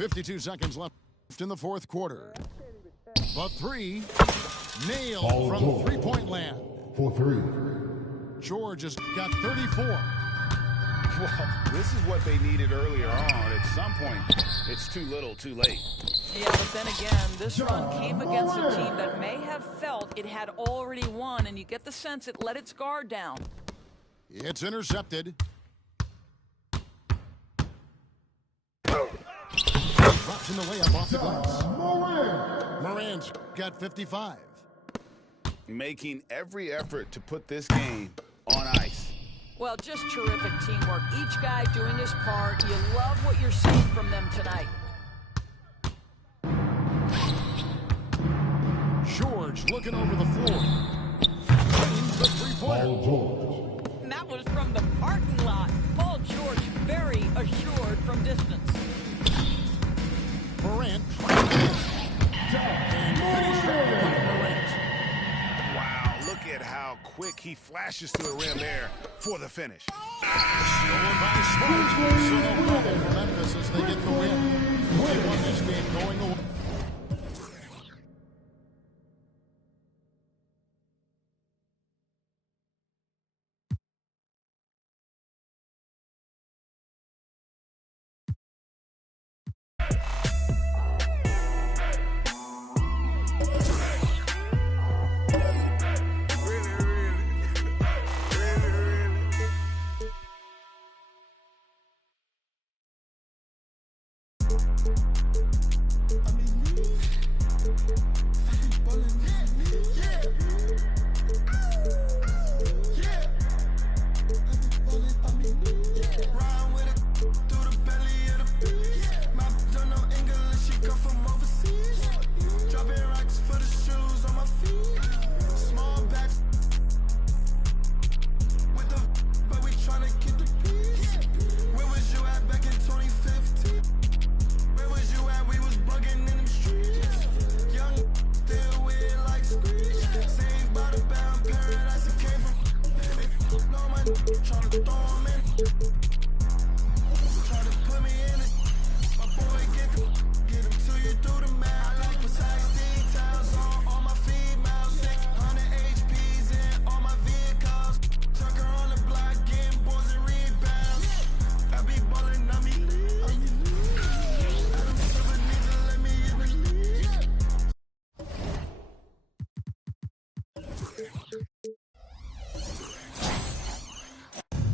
52 seconds left in the fourth quarter. The three nailed Ball from George. three-point land. For three. George has got 34. Well, this is what they needed earlier on. At some point, it's too little, too late. Yeah, but then again, this run came against a team that may have felt it had already won, and you get the sense it let its guard down. It's intercepted. Drops in the layup off the glass. Morant's got 55. Making every effort to put this game on ice. Well, just terrific teamwork. Each guy doing his part. You love what you're seeing from them tonight. George looking over the floor. Drains the three-pointer. Ball George. And that was from the parking lot. Paul George very assured from distance. Morant trying to and finished by Morant. Wow, look at how quick he flashes to the rim there for the finish. Stolen by Smart. So no problem for Memphis as they get the win. They won this game going away.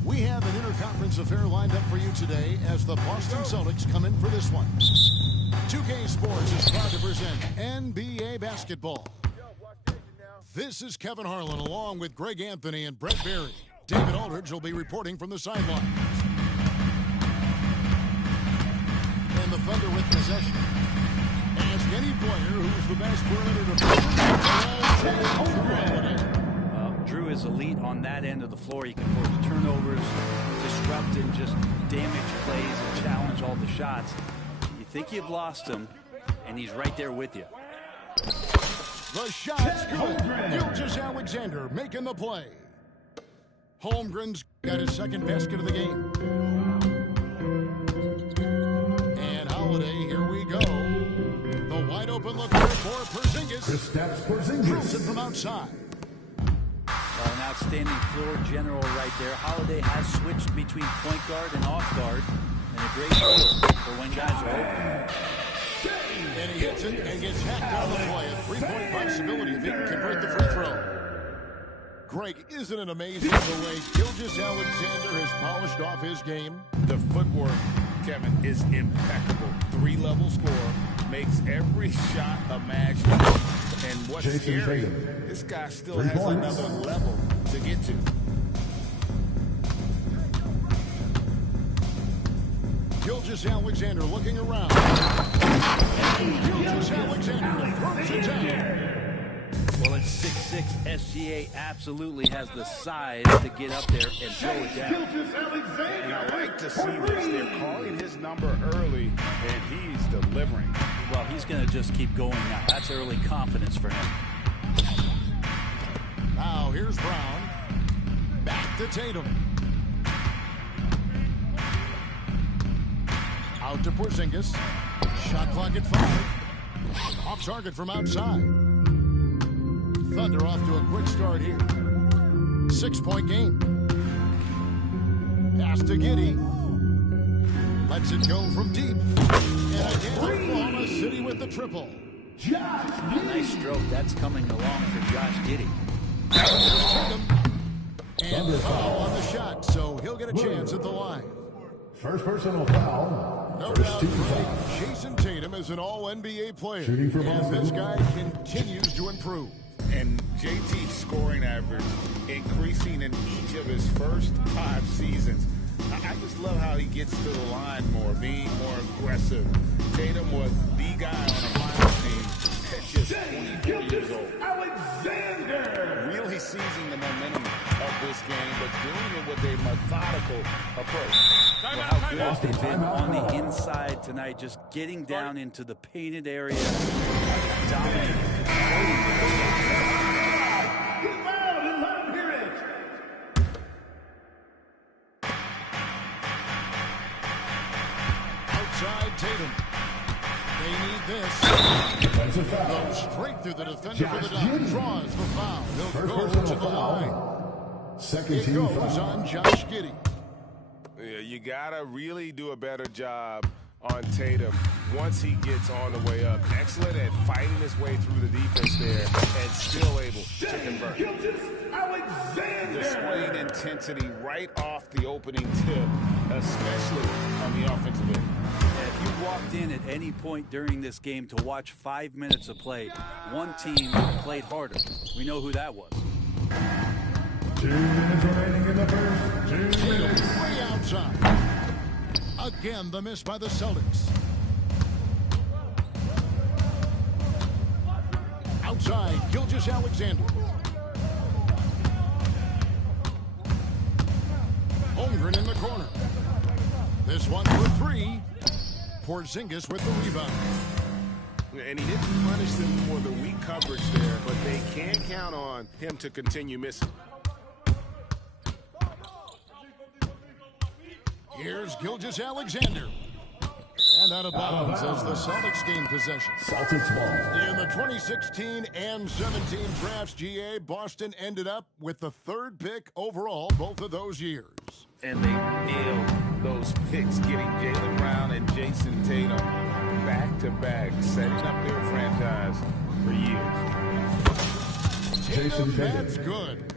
We have an interconference affair lined up for you today as the Boston Celtics come in for this one. 2K Sports is proud to present NBA basketball. This is Kevin Harlan along with Greg Anthony and Brett Berry. David Aldridge will be reporting from the sidelines. And the Thunder with possession. Ask any player who's the best perimeter defender. Drew is elite on that end of the floor. He can force turnovers, disrupt and just damage plays and challenge all the shots. You think you've lost him, and he's right there with you. The shot's good. Gilgeous Alexander making the play. Holmgren's got his second basket of the game. And Holiday, here we go. The wide open look for Porzingis. Kristaps Porzingis. Drills it from outside. Well, an outstanding floor general right there. Holiday has switched between point guard and off guard, and a great feel for when guys are open. And he hits it and gets hacked out of the play. A three-point possibility if he can convert the free throw. Greg, isn't it amazing the way Gilgeous Alexander has polished off his game? The footwork, Kevin, is impeccable. Three-level score, makes every shot imaginable. And what's Jason scary, Tatum. this guy still 3 has points. another level to get to. Gilgeous Alexander looking around. Gilgeous Alexander throws it down. Well, at 6'6", SGA absolutely has the size to get up there and throw it down. And I like to see this. They're calling his number early, and he's delivering. Well, he's going to just keep going now. That's early confidence for him. Now here's Brown. Back to Tatum. Out to Porzingis. Shot clock at 5. Off target from outside. Thunder off to a quick start here. 6-point game. Pass to Giddey. Lets it go from deep. And again, Oklahoma City with the triple. Nice stroke. That's coming along for Josh Giddey. And foul on the shot, so he'll get a chance at the line. First personal foul. No First doubt, team Greg, foul. Jason Tatum is an all-NBA player. Shooting for and Boston. this guy continues to improve. And JT's scoring average increasing in each of his first 5 seasons. I just love how he gets to the line more, being more aggressive. Tatum was the guy on a finals team at just 24 years old. Alexander! Really seizing the momentum of this game, but doing it with a methodical approach. Well, how good Boston been on the inside tonight, just getting down into the painted area, dominating. Get loud and let him hear it! Outside Tatum. They need this. Defensive foul. Goes straight through the defender for the Josh dunk. Giddey. Draws the foul. He'll First go to personal the line. foul. Second It team goes foul. on Josh Giddey. Yeah, you gotta really do a better job on Tatum once he gets on the way up. Excellent at fighting his way through the defense there and still able to convert. Alexander! Displaying intensity right off the opening tip, especially on the offensive end. If you walked in at any point during this game to watch 5 minutes of play, one team played harder. We know who that was. 2 minutes remaining in the first. 2 minutes. Way outside. Again, the miss by the Celtics. Outside, Gilgeous Alexander. Holmgren in the corner. This one for 3. Porzingis with the rebound. And he didn't punish them for the weak coverage there, but they can count on him to continue missing. Here's Gilgeous Alexander. And out of bounds as the Celtics gain possession. Celtics ball. In the 2016 and 17 drafts, GA, Boston ended up with the 3rd pick overall both of those years. And they nailed those picks, getting Jaylen Brown and Jason Tatum back-to-back, setting up their franchise for years. Tatum, Tatum. that's good.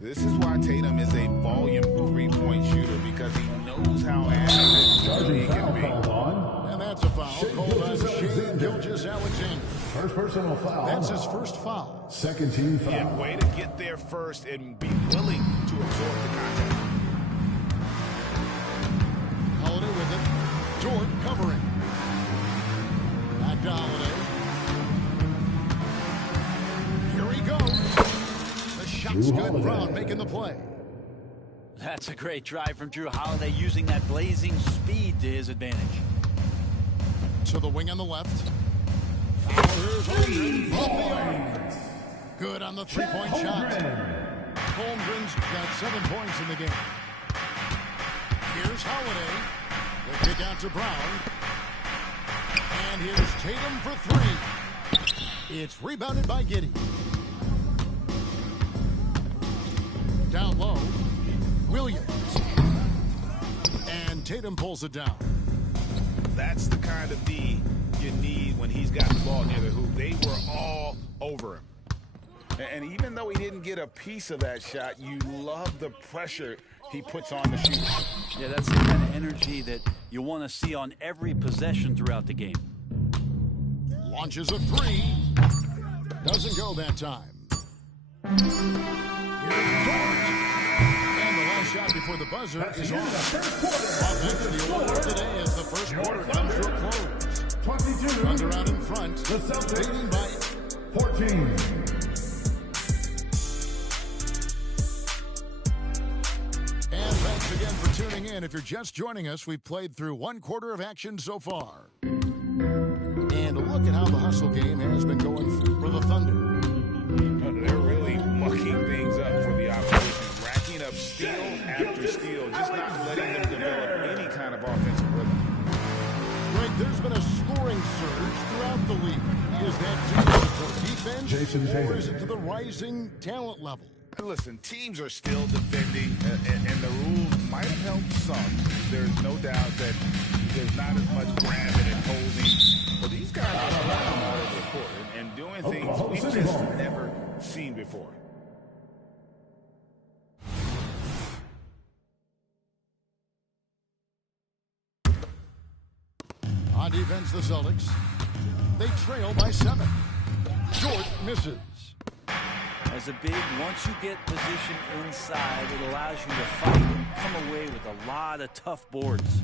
This is why Tatum is a volume 3-point shooter, because he knows how accurate Charging he can foul be. called on. And that's a foul Shea called on Shea Gilgeous-Alexander. Gilgeous-Alexander. First personal foul. That's his first foul. Second team foul. Yeah, way to get there first and be willing to absorb the contact. Holiday with it. Dort covering. Back to Holiday. Here he goes. The shot's Drew good. Holiday. Brown making the play. That's a great drive from Drew Holiday, using that blazing speed to his advantage. To the wing on the left. Here's Holmgren from the arc. Good on the 3-point shot. Holmgren's got 7 points in the game. Here's Holiday. The kick out to Brown. And here's Tatum for 3. It's rebounded by Giddey. Down low. Williams. And Tatum pulls it down. That's the kind of D you need when he's got the ball near the hoop. They were all over him. And even though he didn't get a piece of that shot, you love the pressure he puts on the shooter. Yeah, that's the kind of energy that you want to see on every possession throughout the game. Launches a 3. Doesn't go that time. Here's George. And the last shot before the buzzer is on. Offense, the order of the day as the first quarter comes to a close. 22. Thunder out in front, The Celtics. leading by 14. And thanks again for tuning in. If you're just joining us, we've played through 1 quarter of action so far. And look at how the hustle game has been going for the Thunder. They're really mucking things up for the opposition, racking up steal after steal, just not letting them develop any kind of offensive rhythm. Great There's been a scoring surge throughout the league. Is that due to the defense, Jason Tatum. or is it to the rising talent level? Listen, teams are still defending, and the rules might have helped some. There's no doubt that there's not as much grabbing and holding. But these guys are scoring all over the court and doing things we've just never seen before. On defense, the Celtics. They trail by 7. Short misses. As a big, once you get position inside, it allows you to fight and come away with a lot of tough boards.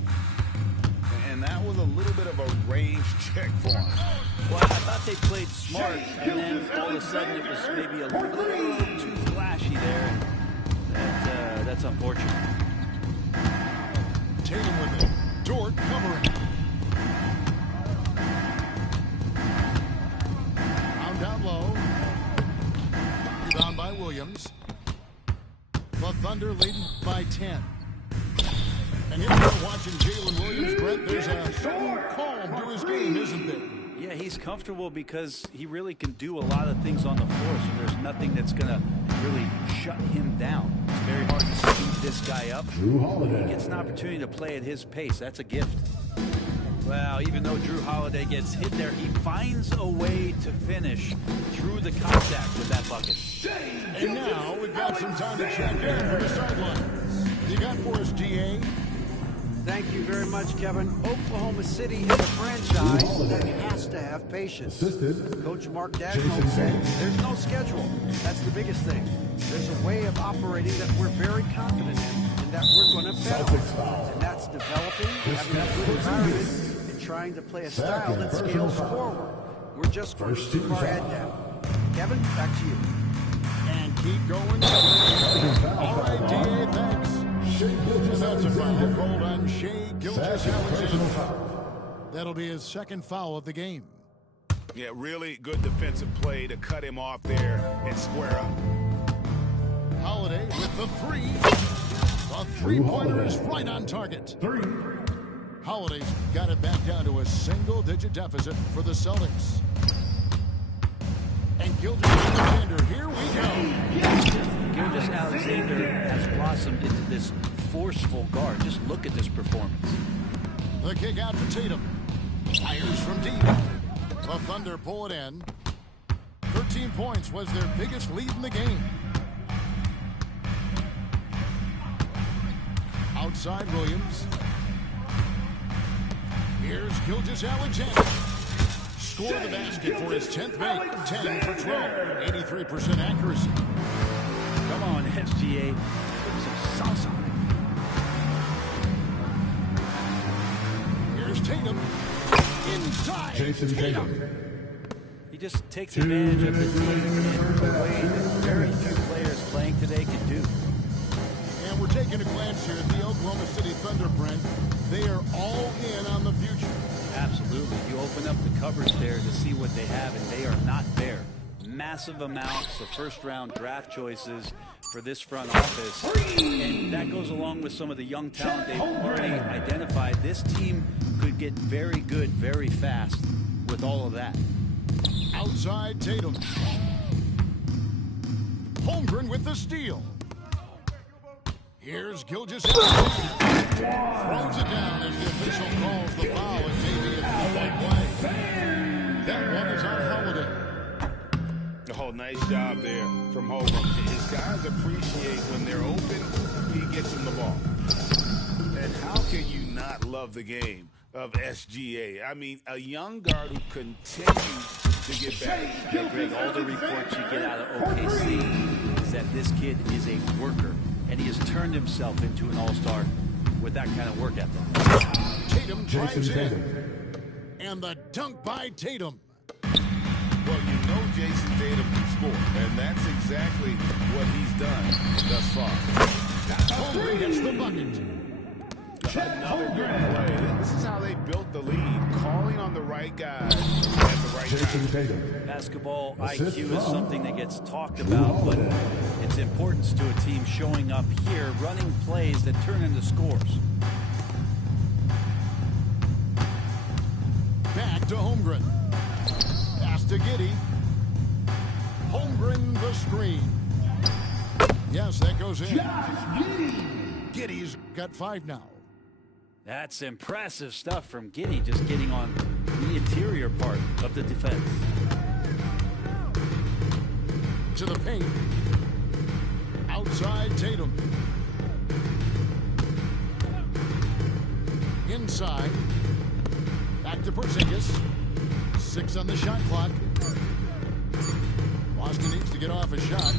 And that was a little bit of a range check for him. Well, I thought they played smart, and then all of a sudden it was maybe a little too flashy there. That's unfortunate. Tatum with it. Dort covering. Round down low. Rebound by Williams. The Thunder leading by 10. And if you're watching Jalen Williams, Brett, there's a certain calm to his game, isn't there? Yeah, he's comfortable because he really can do a lot of things on the floor, so there's nothing that's going to really shut him down. It's very hard to speed this guy up. Drew Holiday. He gets an opportunity to play at his pace. That's a gift. Well, even though Drew Holiday gets hit there, he finds a way to finish through the contact with that bucket. And now we've got some time to check in from the sidelines. You got for us, GA? Thank you very much, Kevin. Oklahoma City is a franchise that has to have patience. Assisted. Coach Mark Jason Dagnall said Tatum. there's no schedule. That's the biggest thing. There's a way of operating that we're very confident in and that we're going to bet Celtics on. foul. And that's developing, This having a good is environment, and trying to play a style Second that personal scales foul. forward. We're just going to First keep team our foul. head down. Kevin, back to you. And keep going. All right, DA, thanks. And that's a foul called on Shai Gilgeous-Alexander. That'll be his second foul of the game. Yeah, really good defensive play to cut him off there and square up. Holiday with the three. The three-pointer is right on target. 3. Holiday's got it back down to a single-digit deficit for the Celtics. And Gilgeous-Alexander, here we go. Gilgeous-Alexander has blossomed into this forceful guard. Just look at this performance. The kick out to Tatum. Fires from deep. The Thunder pull it in. 13 points was their biggest lead in the game. Outside Williams. Here's Gilgeous-Alexander. Score the basket for his 10th make. 10 for 12. 83% accuracy. Come on, SGA. Put some sauce on it. Here's Tatum. Inside. Jason Tatum. He just takes advantage of the team in a way that very few players playing today can do. And we're taking a glance here at the Oklahoma City Thunder, Brent. They are all in on the future. Absolutely. You open up the cupboards there to see what they have, and they are not there. Massive amounts of first-round draft choices for this front office. And that goes along with some of the young talent they've already identified. This team could get very good very fast with all of that. Outside Tatum. Holmgren with the steal. Here's Gilgeous-Alexander. Throws it down as the official calls the foul, and maybe it's a play. That one is on Holiday. Oh, nice job there from Holmgren. His guys appreciate when they're open, he gets them the ball. And how can you not love the game of SGA? I mean, a young guard who continues to get better. Yeah, Greg, all the reports you get out of OKC is that this kid is a worker, and he has turned himself into an all-star with that kind of work ethic. Tatum drives Jason in. Tatum. And the dunk by Tatum. Well, you know Jason Tatum can score, and that's exactly what he's done thus far. Holmgren gets the bucket. Another good play. This is how they built the lead, calling on the right guys at the right Jason time. Tatum. Basketball Assist IQ is from something that gets talked Drew about, but Holiday. its importance to a team showing up here, running plays that turn into scores. Back to Holmgren. Pass to Giddey. Holmgren the screen. Yes, that goes in. Giddey's got 5 now. That's impressive stuff from Giddey, just getting on the interior part of the defense. To the paint. Outside Tatum. Inside. Back to Porzingis. 6 on the shot clock. Boston needs to get off a shot.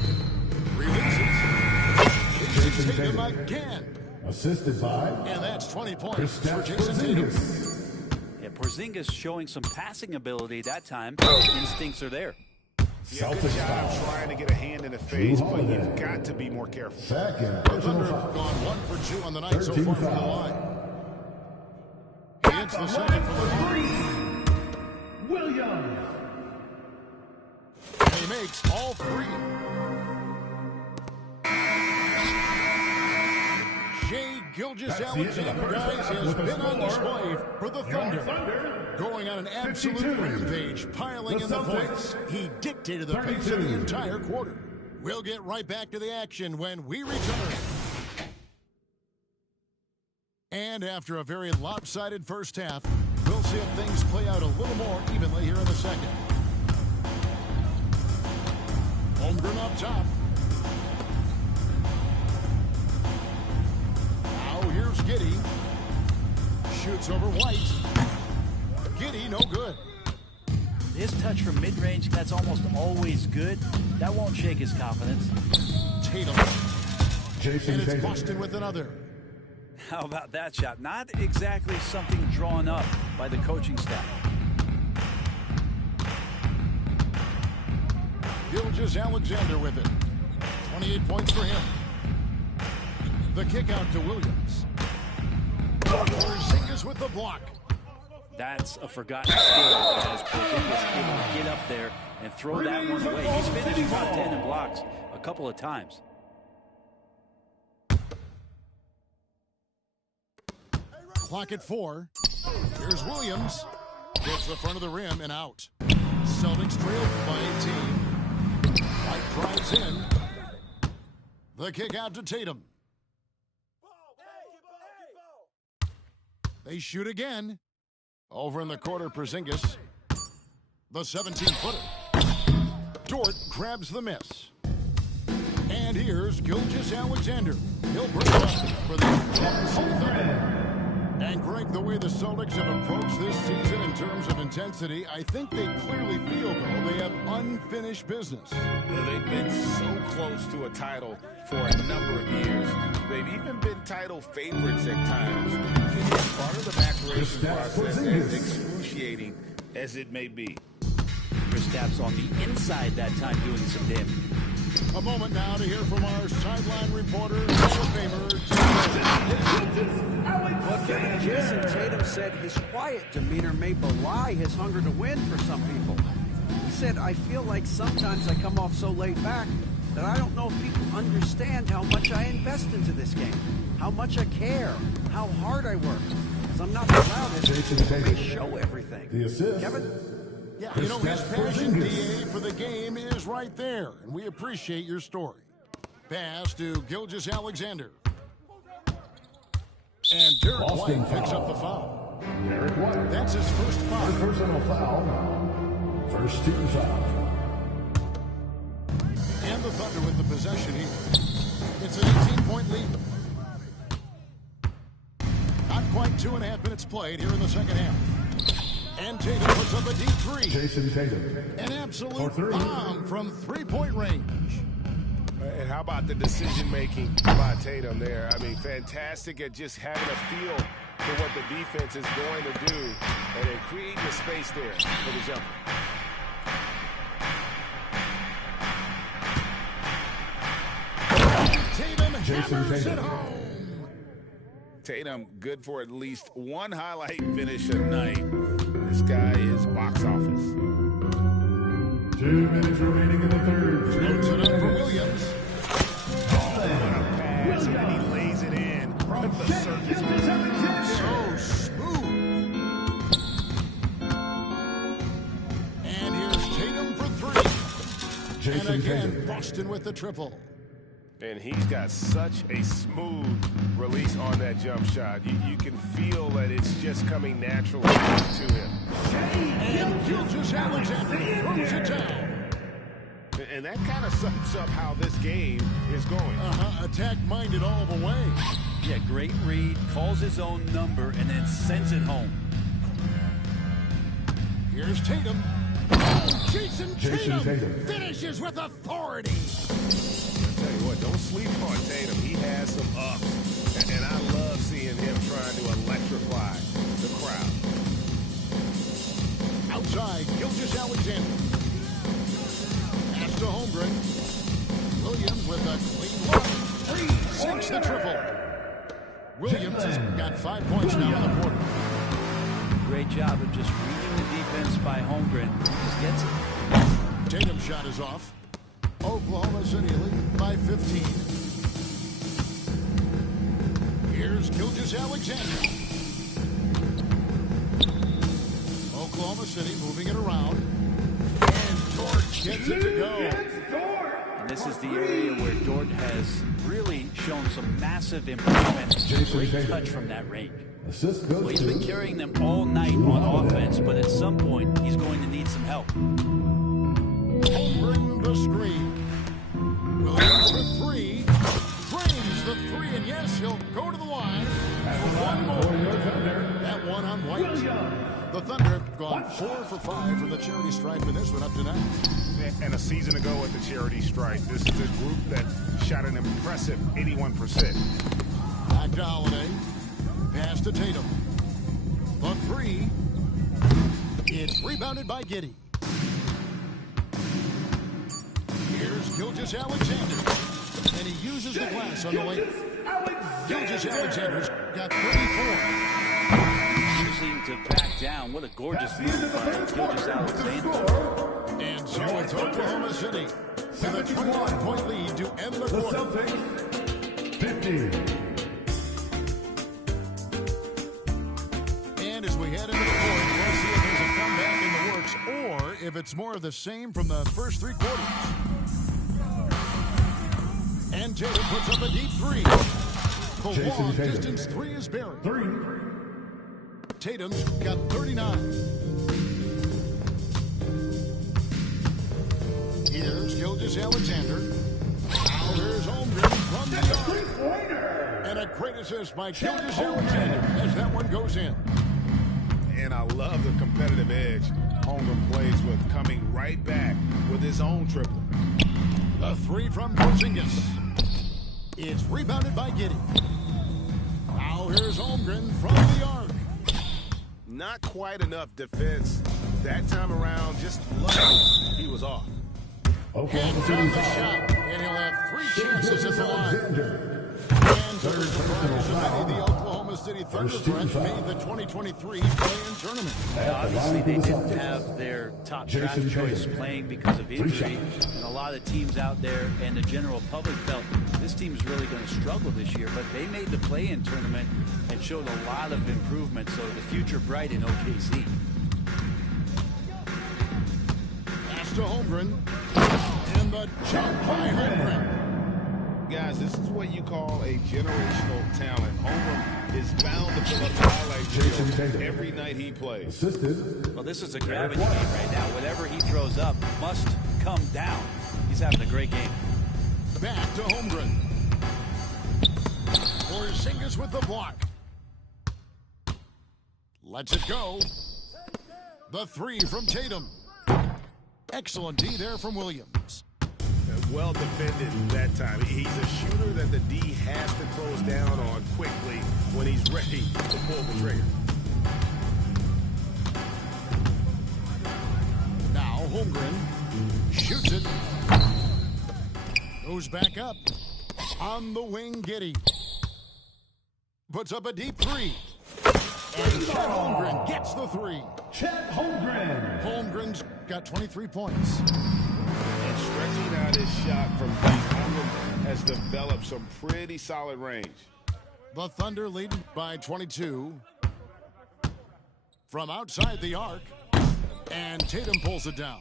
Releases. Tatum again. Assisted by. And that's 20 points for Kristaps Jason Tatum. Porzingis. Yeah, Porzingis showing some passing ability that time. Instincts are there. Yeah, good job trying to get a hand in the face, but you've got to be more careful. Second The personal Thunder foul. have gone 1 for 2 on the night so 13 far from the foul. line. He hits the second for the Thunder. Williams. And he makes all 3. Shai Gilgeous-Alexander, guys, has been on display for the Thunder. Going on an absolute rampage, piling in the points. He dictated the pace of the entire quarter. We'll get right back to the action when we return. And after a very lopsided first half, we'll see if things play out a little more evenly here in the second. Holmgren up top. Now here's Giddey. Shoots over White. Giddey, no good. His touch from mid-range, that's almost always good. That won't shake his confidence. Tatum. Jason And it's Tatum. Boston with another. How about that shot? Not exactly something drawn up by the coaching staff. Gilgeous-Alexander with it. 28 points for him. The kick out to Williams. Porzingis with the block. That's a forgotten skill as Porzingis able to get up there and throw that one away. He's finished top 10 in blocks a couple of times. Clock at 4. Here's Williams. Gets the front of the rim and out. Celtics trail by 18. White drives in. The kick out to Tatum. They shoot again. Over in the corner, Porzingis. The 17-footer. Dort grabs the miss. And here's Gilgeous-Alexander. He'll bring it up for the Oklahoma City Thunder. And Greg, the way the Celtics have approached this season in terms of intensity, I think they clearly feel, though, they have unfinished business. They've been so close to a title for a number of years. They've even been title favorites at times. Part of the maturation process, as excruciating as it may be. Kristaps on the inside that time doing some damage. A moment now to hear from our sideline reporter, Hall of Famer, Look, Jason Tatum said his quiet demeanor may belie his hunger to win for some people. He said, I feel like sometimes I come off so laid back that I don't know if people understand how much I invest into this game, how much I care, how hard I work. Because I'm not the loudest, Jason so they Tatum. show everything. The assist. Kevin? Yeah, you know, his passion, DA, for the game is right there, and we appreciate your story. Pass to Gilgeous-Alexander. And Derek Boston White picks foul. up the foul. Derek White. That's his first foul. Personal foul. First team foul. And the Thunder with the possession here. It's an 18-point lead. Not quite 2.5 minutes played here in the second half. And Tatum puts up a deep three. Jason Tatum. An For absolute three. bomb from three-point range. And how about the decision-making by Tatum there? I mean, fantastic at just having a feel for what the defense is going to do and then creating the space there for the jumper. Tatum Jason hammers it Tatum. home. Tatum, good for at least one highlight finish a night. This guy is box office. 2 minutes remaining in the third. Floats it up for Williams. Pass, and then he lays it in from the surface. So smooth. And again, Boston with the triple. And he's got such a smooth release on that jump shot. You can feel that it's just coming naturally to him. And Gilgeous-Alexander throws it down. And that kind of sums up how this game is going. Attack-minded all the way. Yeah, great read, calls his own number, and then sends it home. Here's Tatum. Jason Tatum finishes with authority. I tell you what, don't sleep on Tatum. He has some ups. And I love seeing him trying to electrify the crowd. Outside, Gilgeous-Alexander. Pass to Holmgren. Williams with a clean look. Sinks the triple. Williams has got 5 points now in the quarter. Great job of just reading the defense by Holmgren. Just gets it. Tatum's shot is off. Oklahoma City leading by 15. Here's Gilgeous-Alexander. Oklahoma City moving it around. And Dort gets it to go. And this is the area where Dort has really shown some massive improvement. Great touch from that range. Well, he's been carrying them all night on offense, but at some point, he's going to need some help. Holmgren the screen. Williams for three. Drains the three, and yes, he'll go to the line for one more. That one on White. The Thunder have gone 4 for 5 from the charity stripe in this one up tonight. And a season ago at the charity stripe, this is a group that shot an impressive 81%. Back to Holiday. Pass to Tatum. The three. It's rebounded by Giddey. Here's Gilgeous-Alexander. And he uses the glass on the lane. Gilgeous-Alexander's got 34. Choosing to back down. What a gorgeous move by Gilgeous-Alexander. And so it's Oklahoma City with a 21-point lead to end the quarter. Celtics, 50. And as we head into the fourth, we'll see if there's a comeback in the works or if it's more of the same from the first 3 quarters. And Tatum puts up a deep three. The long-distance three is buried. Tatum's got 39. Here's Gilgeous-Alexander. Now there's Holmgren from the arc. And a great assist by Gilgeous-Alexander as that one goes in. And I love the competitive edge Holmgren plays with, coming right back with his own triple. The three from Porzingis. It's rebounded by Giddey. Now here's Holmgren from the arc. Not quite enough defense that time around. Just lucky he was off. And from the shot, and he'll have 3 chances at the line. And to the surprise of many, the Oklahoma City Thunder Threats made the 2023 play-in tournament. Obviously, they didn't have their top draft choice playing because of injury, and a lot of teams out there and the general public felt this team's really going to struggle this year, but they made the play-in tournament and showed a lot of improvement, so the future bright in OKC. Pass to Holmgren, and the jump by Holmgren. Guys, this is what you call a generational talent. Holmgren is bound to fill up the highlight reel every night he plays. Well, this is a gravity game right now. Whatever he throws up must come down. He's having a great game. Back to Holmgren. Porzingis with the block. Lets it go. The three from Tatum. Excellent D there from Williams. Well defended that time. He's a shooter that the D has to close down on quickly when he's ready to pull the trigger. Now Holmgren shoots it. Goes back up. On the wing, Giddey. Puts up a deep three. And Chet Holmgren gets the three. Chet Holmgren. Holmgren's got 23 points. And stretching out his shot from deep, Holmgren has developed some pretty solid range. The Thunder lead by 22. From outside the arc. And Tatum pulls it down.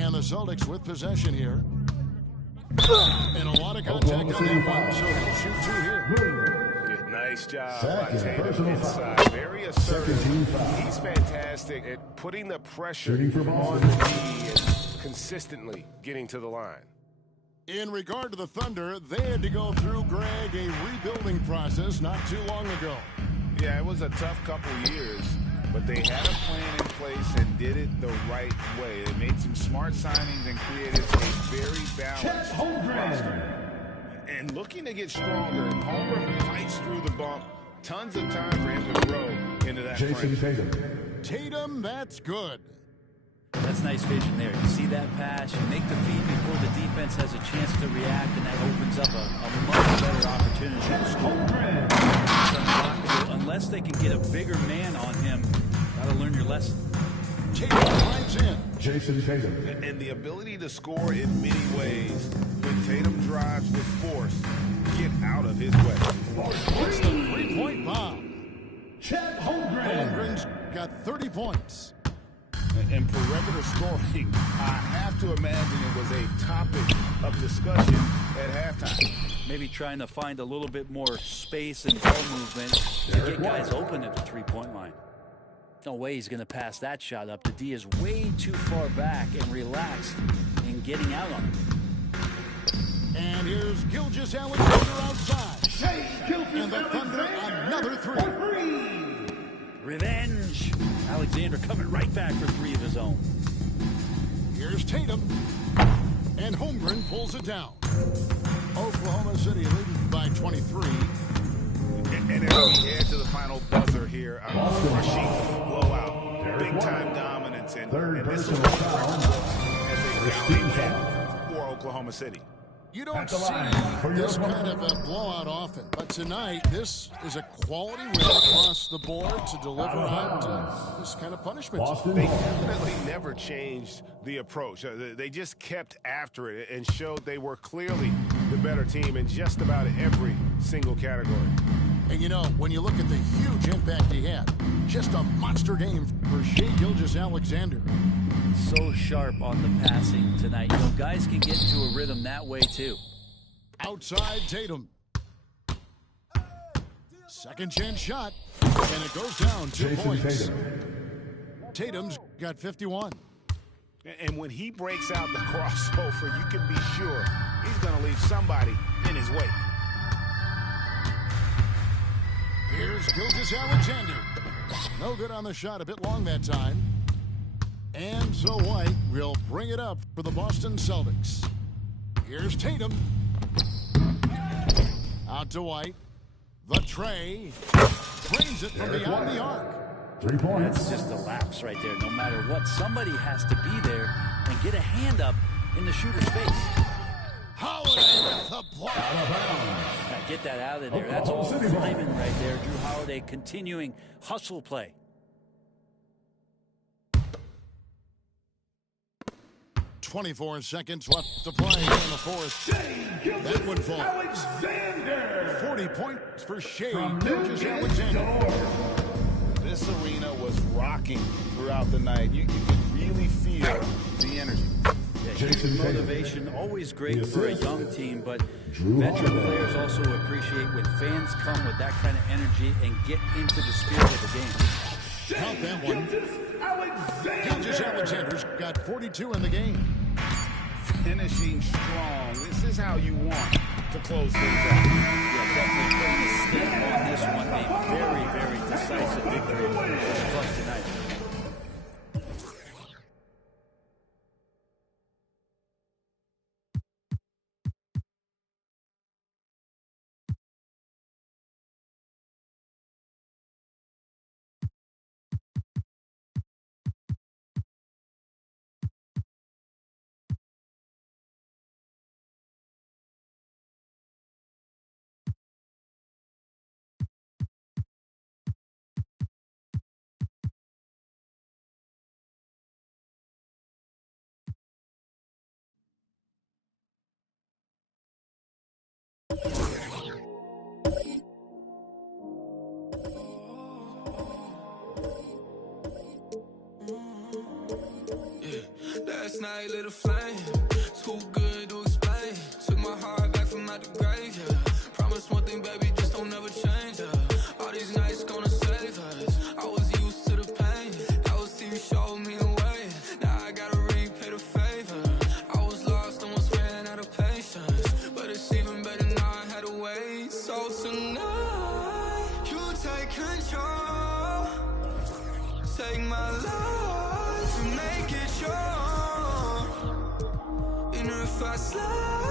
And the Celtics with possession here. And a lot of contact on that one, so he'll shoot two here. Nice job Second by Tatum personal inside. foul. Very assertive. Second team foul. He's fantastic at putting the pressure Shooting for on Boston. the D and consistently getting to the line. In regard to the Thunder, they had to go through, Greg, a rebuilding process not too long ago. Yeah, it was a tough couple years, but they had a plan in place and did it the right way. They made some smart signings and created a very balanced roster. And looking to get stronger, Holmgren fights through the bump. Tons of time for him to grow into that Jason frame. Tatum. Tatum, that's good. That's nice vision there. You see that pass, you make the feed before the defense has a chance to react, and that opens up a much better opportunity to score. Unless they can get a bigger man on him, gotta learn your lesson. Tatum drives in. Jason Tatum. And the ability to score in many ways. When Tatum drives with force, get out of his way. It's the three-point bomb. Chet Holmgren. Holmgren's got 30 points. And perimeter scoring, I have to imagine it was a topic of discussion at halftime. Maybe trying to find a little bit more space and ball movement to get guys open at the three-point line. No way he's going to pass that shot up. The D is way too far back and relaxed in getting out on it. And here's Gilgeous-Alexander outside. And the Thunder, another three. Revenge. Alexander coming right back for three of his own. Here's Tatum. And Holmgren pulls it down. Oklahoma City leading by 23. And as we head to the final buzzer here, Rashid blowout, big-time dominance, and this is what as a rally win for Oklahoma City. You don't see this kind of a blowout often, but tonight this is a quality win across the board to deliver out this kind of punishment. They definitely never changed the approach. They just kept after it and showed they were clearly the better team in just about every single category. And you know, when you look at the huge impact he had, just a monster game for Shai Gilgeous-Alexander. So sharp on the passing tonight. You know, guys can get into a rhythm that way too. Outside Tatum. Second chance shot, and it goes down 2 points. Tatum's got 51. And when he breaks out the crossover, you can be sure he's going to leave somebody in his wake. Here's Gilgeous-Alexander. No good on the shot, a bit long that time. And so White will bring it up for the Boston Celtics. Here's Tatum. Out to White. The tray. Frames it from beyond the arc. 3 points. That's just a lapse right there. No matter what, somebody has to be there and get a hand up in the shooter's face. Holiday with the block. Now get that out of there. That's all climbing right there. Drew Holiday continuing hustle play. .24 seconds left to play in the fourth. That one falls. Alexander. 40 points for Shai Gilgeous-Alexander. This arena was rocking throughout the night. You could really feel the energy. Jason motivation, always great for a young team, but veteran players also appreciate when fans come with that kind of energy and get into the spirit of the game. Count that one. Gilgeous-Alexander's got 42 in the game. Finishing strong. This is how you want to close things out. Yeah, definitely putting a stamp on this one. A very, very decisive victory for the Bucks tonight. Last last night lit a flame. Too good to explain. Took my heart back from out the grave, yeah. Promise one thing, baby, just don't ever change, yeah. All these nights gonna save us. I was used to the pain. That was till you showed me the way. Now I gotta repay the favor. I was lost, almost ran out of patience. But it's even better now I had to wait. So tonight, you take control. Take my life and make it yours. And if I slide